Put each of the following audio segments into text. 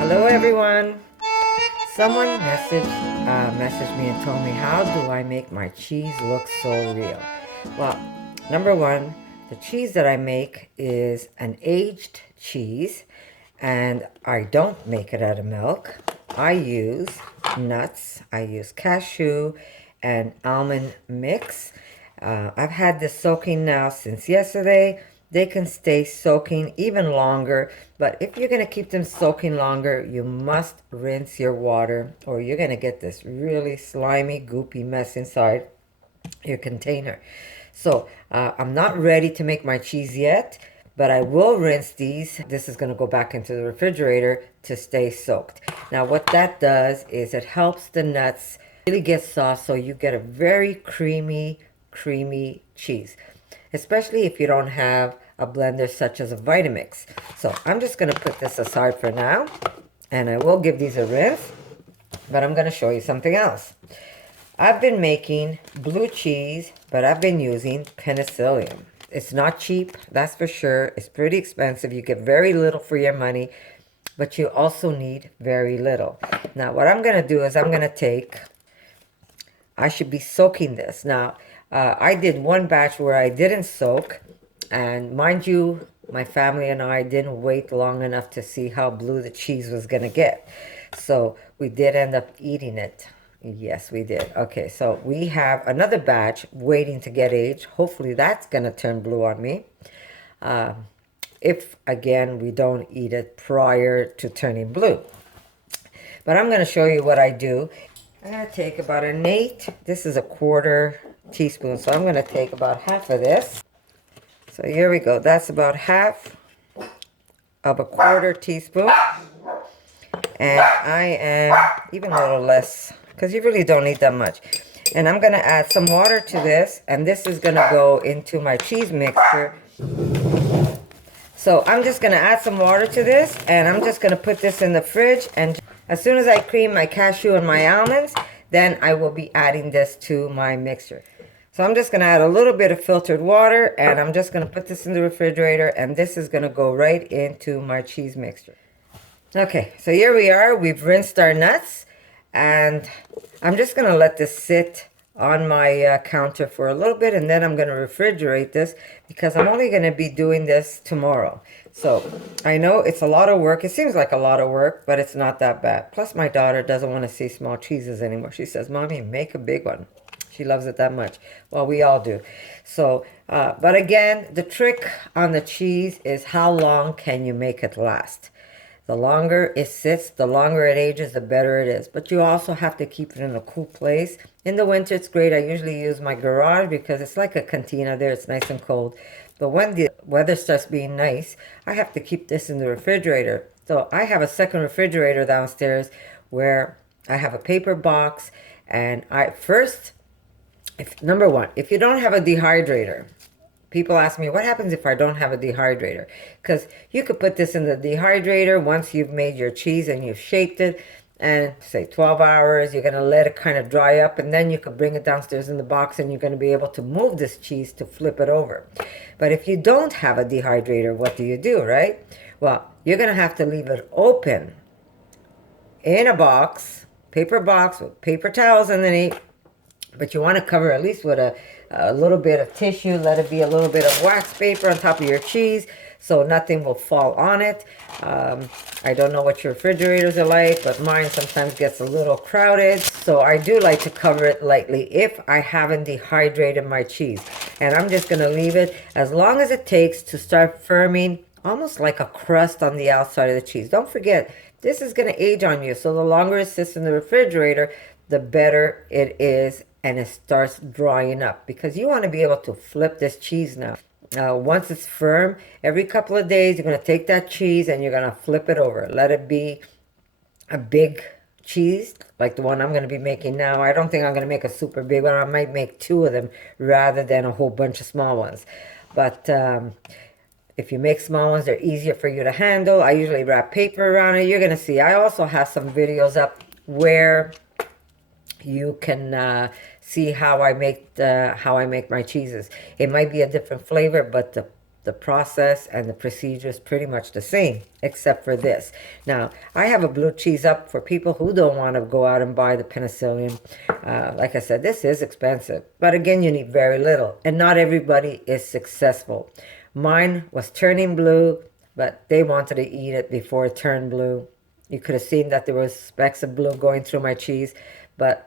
Hello everyone. Someone messaged me and told me, how do I make my cheese look so real? Well, number one, the cheese that I make is an aged cheese, and I don't make it out of milk. I use nuts. I use cashew and almond mix. I've had this soaking now since yesterday. They can stay soaking even longer, but if you're going to keep them soaking longer, you must rinse your water or you're going to get this really slimy, goopy mess inside your container. So I'm not ready to make my cheese yet, but I will rinse these. This is going to go back into the refrigerator to stay soaked. Now what that does is it helps the nuts really get soft, so you get a very creamy cheese, especially if you don't have a blender such as a Vitamix. So I'm just going to put this aside for now, and I will give these a rinse, but I'm going to show you something else. I've been making blue cheese, but I've been using penicillium. It's not cheap, that's for sure. It's pretty expensive. You get very little for your money, but you also need very little. Now, what I'm going to do is I should be soaking this. Now, I did one batch where I didn't soak, and mind you, my family and I didn't wait long enough to see how blue the cheese was going to get. So we did end up eating it. Yes, we did. Okay, so we have another batch waiting to get aged. Hopefully that's going to turn blue on me. If, again, we don't eat it prior to turning blue. But I'm going to show you what I do. I'm going to take about an eighth. This is a quarter teaspoon, so I'm going to take about half of this. So here we go. That's about half of a quarter teaspoon. And I am even a little less, because you really don't need that much. And I'm going to add some water to this, and this is going to go into my cheese mixer. So I'm just going to add some water to this, and I'm just going to put this in the fridge. And as soon as I cream my cashew and my almonds, then I will be adding this to my mixture. So I'm just going to add a little bit of filtered water, and I'm just going to put this in the refrigerator, and this is going to go right into my cheese mixture. Okay, so here we are. We've rinsed our nuts, and I'm just going to let this sit on my counter for a little bit, and then I'm going to refrigerate this because I'm only going to be doing this tomorrow. So I know it's a lot of work. It seems like a lot of work, but it's not that bad. Plus, my daughter doesn't want to see small cheeses anymore. She says, "Mommy, make a big one." She loves it that much. Well, we all do. So, but again, the trick on the cheese is how long can you make it last? The longer it sits, the longer it ages, the better it is. But you also have to keep it in a cool place. In the winter, it's great. I usually use my garage because it's like a cantina there. It's nice and cold. But when the weather starts being nice, I have to keep this in the refrigerator. So I have a second refrigerator downstairs where I have a paper box. And number one, if you don't have a dehydrator, people ask me, what happens if I don't have a dehydrator? Because you could put this in the dehydrator once you've made your cheese and you've shaped it, and say 12 hours, you're going to let it kind of dry up, and then you could bring it downstairs in the box and you're going to be able to move this cheese to flip it over. But if you don't have a dehydrator, what do you do, right? Well, you're going to have to leave it open in a box, paper box with paper towels underneath. But you want to cover at least with a little bit of tissue. Let it be a little bit of wax paper on top of your cheese so nothing will fall on it. I don't know what your refrigerators are like, but mine sometimes gets a little crowded. So I do like to cover it lightly if I haven't dehydrated my cheese. And I'm just going to leave it as long as it takes to start firming, almost like a crust on the outside of the cheese. Don't forget, this is going to age on you. So the longer it sits in the refrigerator, the better it is, and it starts drying up, because you want to be able to flip this cheese now. Once it's firm, every couple of days you're going to take that cheese and you're going to flip it over. Let it be a big cheese like the one I'm going to be making now. I don't think I'm going to make a super big one. I might make 2 of them rather than a whole bunch of small ones. But if you make small ones, they're easier for you to handle. I usually wrap paper around it. You're going to see. I also have some videos up where you can see how I make my cheeses. It might be a different flavor, but the the process and the procedure is pretty much the same, except for this. Now, I have a blue cheese up for people who don't want to go out and buy the penicillium. Like I said, this is expensive, but again, you need very little, and not everybody is successful. Mine was turning blue, but they wanted to eat it before it turned blue. You could have seen that there was specks of blue going through my cheese, but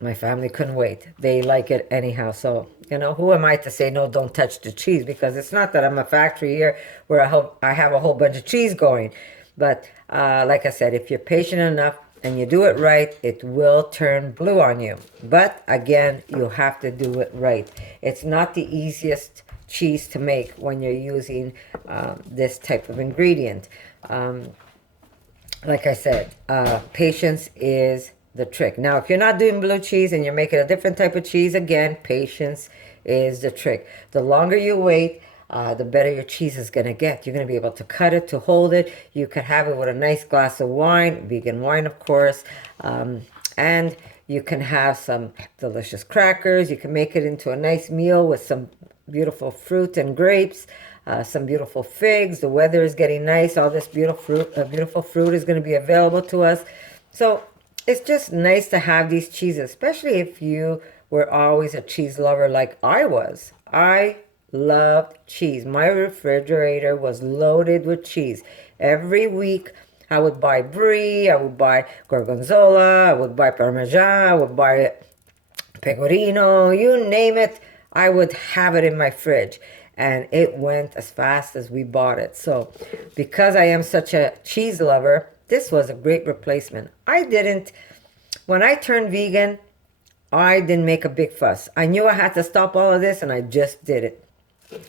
my family couldn't wait. They like it anyhow. So, you know, who am I to say, no, don't touch the cheese? Because it's not that I'm a factory here where I have a whole bunch of cheese going. But like I said, if you're patient enough and you do it right, it will turn blue on you. But again, you have to do it right. It's not the easiest cheese to make when you're using this type of ingredient. Like I said, patience is the trick. Now, if you're not doing blue cheese and you're making a different type of cheese, again, patience is the trick. The longer you wait, the better your cheese is going to get. You're going to be able to cut it, to hold it. You could have it with a nice glass of wine, vegan wine, of course, and you can have some delicious crackers. You can make it into a nice meal with some beautiful fruit and grapes, some beautiful figs. The weather is getting nice. All this beautiful fruit is going to be available to us. So it's just nice to have these cheeses, especially if you were always a cheese lover like I was. I loved cheese. My refrigerator was loaded with cheese. Every week I would buy brie, I would buy gorgonzola, I would buy parmesan, I would buy pecorino, you name it, I would have it in my fridge. And it went as fast as we bought it. So because I am such a cheese lover, this was a great replacement. When I turned vegan, I didn't make a big fuss. I knew I had to stop all of this, and I just did it.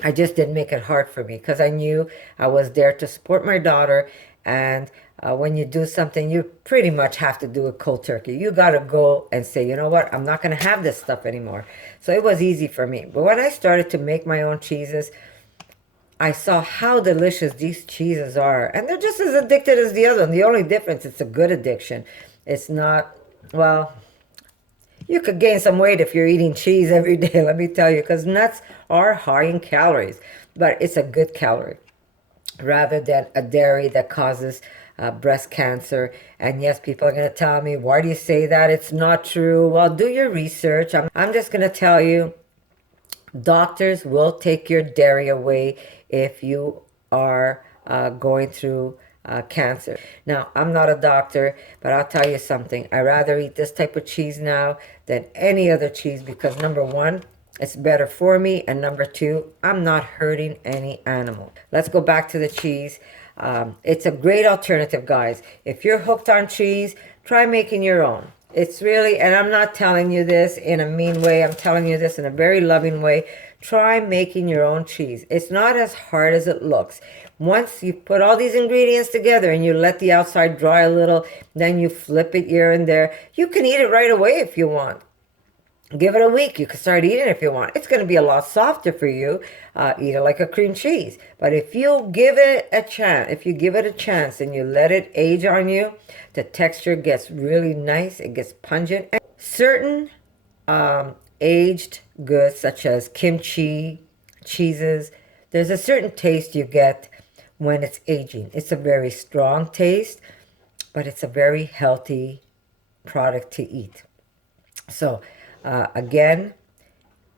I just didn't make it hard for me because I knew I was there to support my daughter. And when you do something, you pretty much have to do it cold turkey. You got to go and say, you know what, I'm not going to have this stuff anymore. So it was easy for me. But when I started to make my own cheeses, I saw how delicious these cheeses are. And they're just as addicted as the other one. The only difference, it's a good addiction. It's not, well, you could gain some weight if you're eating cheese every day, let me tell you, because nuts are high in calories. But it's a good calorie rather than a dairy that causes breast cancer. And yes, people are going to tell me, why do you say that? It's not true. Well, do your research. I'm just going to tell you, doctors will take your dairy away if you are going through cancer. Now, I'm not a doctor, but I'll tell you something. I rather eat this type of cheese now than any other cheese because number one, it's better for me, and number two, I'm not hurting any animal. Let's go back to the cheese. It's a great alternative, guys. If you're hooked on cheese, try making your own. It's really, and I'm not telling you this in a mean way, I'm telling you this in a very loving way. Try making your own cheese. It's not as hard as it looks. Once you put all these ingredients together and you let the outside dry a little, then you flip it here and there. You can eat it right away if you want. Give it a week. You can start eating it if you want. It's going to be a lot softer for you. Eat it like a cream cheese. But if you give it a chance, and you let it age on you, the texture gets really nice. It gets pungent. And certain aged goods, such as kimchi, cheeses, there's a certain taste you get when it's aging. It's a very strong taste, but it's a very healthy product to eat. So, again,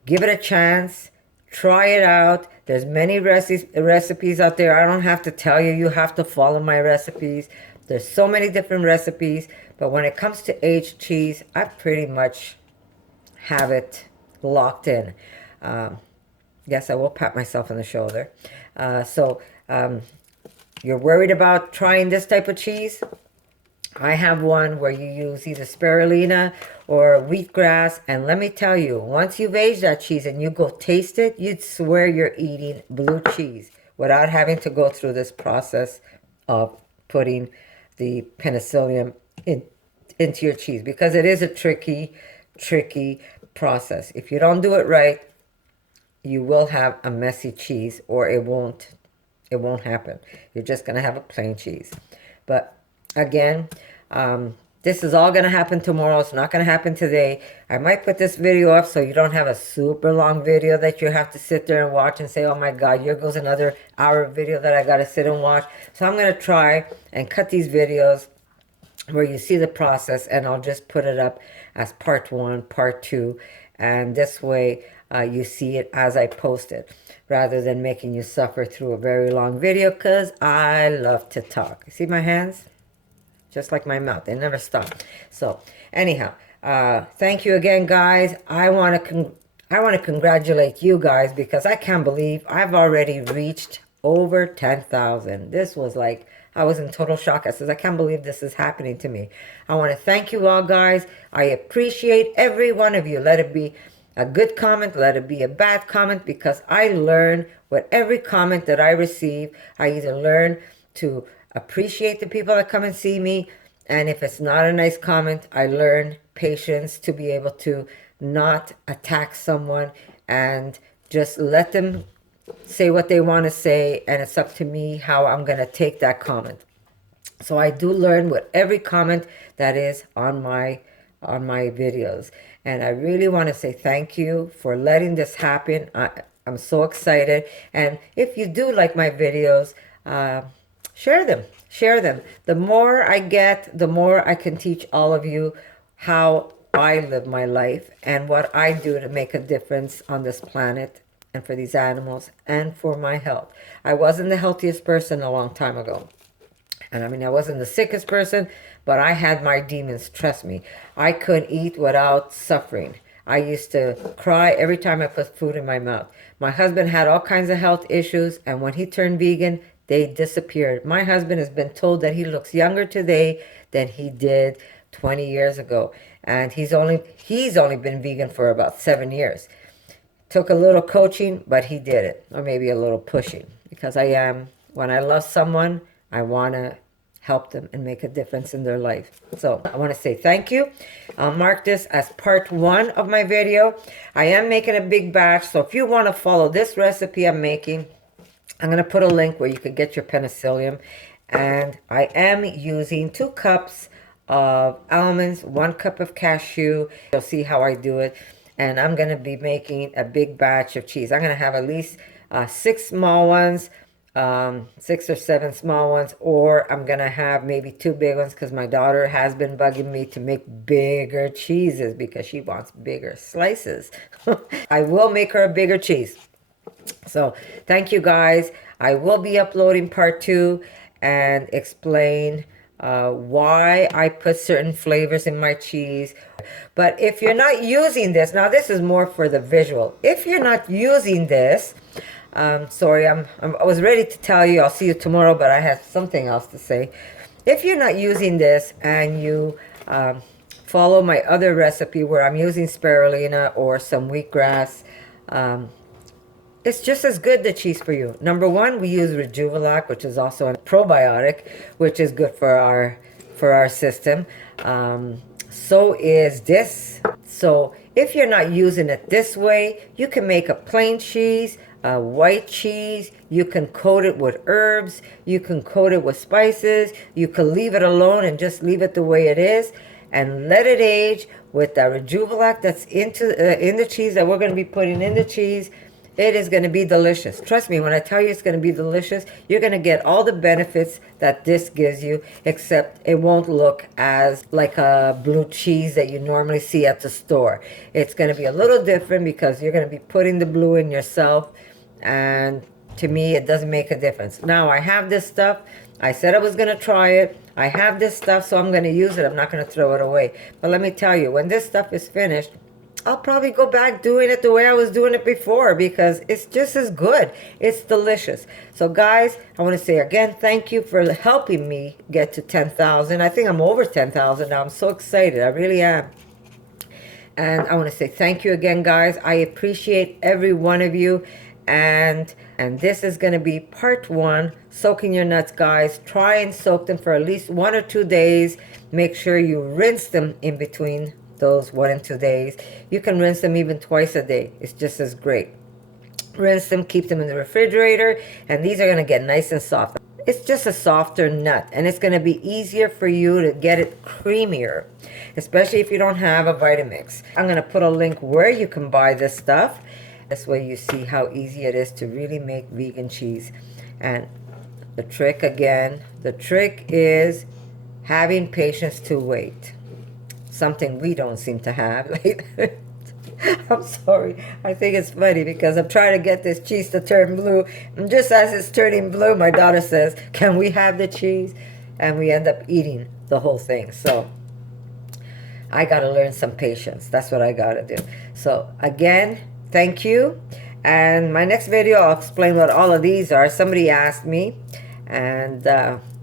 give it a chance. Try it out. There's many recipes out there. I don't have to tell you. You have to follow my recipes. There's so many different recipes. But when it comes to aged cheese, I pretty much have it locked in. Yes, I will pat myself on the shoulder. You're worried about trying this type of cheese? I have one where you use either spirulina or wheatgrass. And let me tell you, once you've aged that cheese and you go taste it, you'd swear you're eating blue cheese without having to go through this process of putting the penicillium into your cheese. Because it is a tricky process. If you don't do it right, you will have a messy cheese, or it won't happen. You're just going to have a plain cheese. But again, This is all going to happen tomorrow. It's not going to happen today. I might put this video up so you don't have a super long video that you have to sit there and watch and say, oh my God, here goes another hour of video that I got to sit and watch. So I'm going to try and cut these videos where you see the process, and I'll just put it up as part 1, part 2. And this way you see it as I post it, rather than making you suffer through a very long video, because I love to talk. See my hands? Just like my mouth, they never stop. So anyhow, thank you again, guys. I want to congratulate you guys, because I can't believe I've already reached over 10,000. This was like, I was in total shock. I says, I can't believe this is happening to me. I want to thank you all, guys. I appreciate every one of you. Let it be a good comment, let it be a bad comment, because I learn with every comment that I receive. I either learn to appreciate the people that come and see me, and if it's not a nice comment, I learn patience to be able to not attack someone and just let them say what they want to say, and it's up to me how I'm going to take that comment. So I do learn with every comment that is on my videos, and I really want to say thank you for letting this happen. I'm so excited, and if you do like my videos, share them. The more I get, the more I can teach all of you how I live my life and what I do to make a difference on this planet and for these animals and for my health. I wasn't the healthiest person a long time ago. And I mean, I wasn't the sickest person, but I had my demons, trust me. I couldn't eat without suffering. I used to cry every time I put food in my mouth. My husband had all kinds of health issues, and when he turned vegan, they disappeared. My husband has been told that he looks younger today than he did 20 years ago. And he's only been vegan for about 7 years. Took a little coaching, but he did it. Or maybe a little pushing. Because when I love someone, I want to help them and make a difference in their life. So I want to say thank you. I'll mark this as part 1 of my video. I am making a big batch. So if you want to follow this recipe I'm making, I'm going to put a link where you can get your penicillium. And I am using 2 cups of almonds, 1 cup of cashew. You'll see how I do it. And I'm going to be making a big batch of cheese. I'm going to have at least 6 small ones, 6 or 7 small ones, or I'm going to have maybe 2 big ones, because my daughter has been bugging me to make bigger cheeses because she wants bigger slices. I will make her a bigger cheese. So thank you, guys. I will be uploading part 2 and explain why I put certain flavors in my cheese. But if you're not using this, now this is more for the visual. If you're not using this, sorry, I was ready to tell you I'll see you tomorrow, but I have something else to say. If you're not using this and you follow my other recipe where I'm using spirulina or some wheatgrass, it's just as good, the cheese, for you. Number 1, we use Rejuvelac, which is also a probiotic, which is good for our system. So is this. So if you're not using it this way, you can make a plain cheese, a white cheese. You can coat it with herbs. You can coat it with spices. You can leave it alone and just leave it the way it is and let it age with the Rejuvelac that's in the cheese that we're going to be putting in the cheese. It is going to be delicious. Trust me, when I tell you it's going to be delicious, you're going to get all the benefits that this gives you, except it won't look as like a blue cheese that you normally see at the store. It's going to be a little different because you're going to be putting the blue in yourself, and to me, it doesn't make a difference. Now, I have this stuff. I said I was going to try it. I have this stuff, so I'm going to use it. I'm not going to throw it away. But let me tell you, when this stuff is finished, I'll probably go back doing it the way I was doing it before, because it's just as good. It's delicious. So guys, I want to say again, thank you for helping me get to 10,000. I think I'm over 10,000 now. I'm so excited. I really am. And I want to say thank you again, guys. I appreciate every one of you. And this is going to be part 1, soaking your nuts, guys. Try and soak them for at least 1 or 2 days. Make sure you rinse them in between those 1 and 2 days. You can rinse them even twice a day. It's just as great. Rinse them, keep them in the refrigerator, and these are going to get nice and soft. It's just a softer nut, and it's going to be easier for you to get it creamier, especially if you don't have a Vitamix. I'm going to put a link where you can buy this stuff. This way you see how easy it is to really make vegan cheese. And the trick again, the trick is having patience to wait. Something we don't seem to have lately. I'm sorry. I think it's funny because I'm trying to get this cheese to turn blue. And just as it's turning blue, my daughter says, "Can we have the cheese?" And we end up eating the whole thing. So I got to learn some patience. That's what I got to do. So again, thank you. And my next video, I'll explain what all of these are. Somebody asked me, and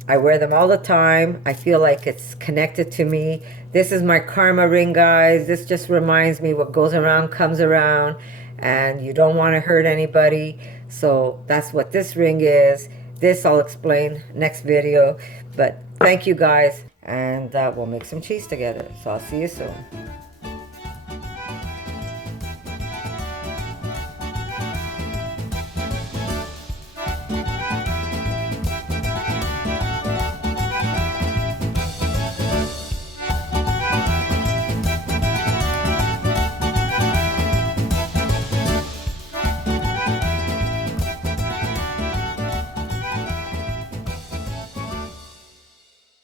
I wear them all the time. I feel like it's connected to me. This is my karma ring, guys. This just reminds me what goes around comes around, and you don't want to hurt anybody. So that's what this ring is. This I'll explain next video. But thank you, guys, and we'll make some cheese together. So I'll see you soon.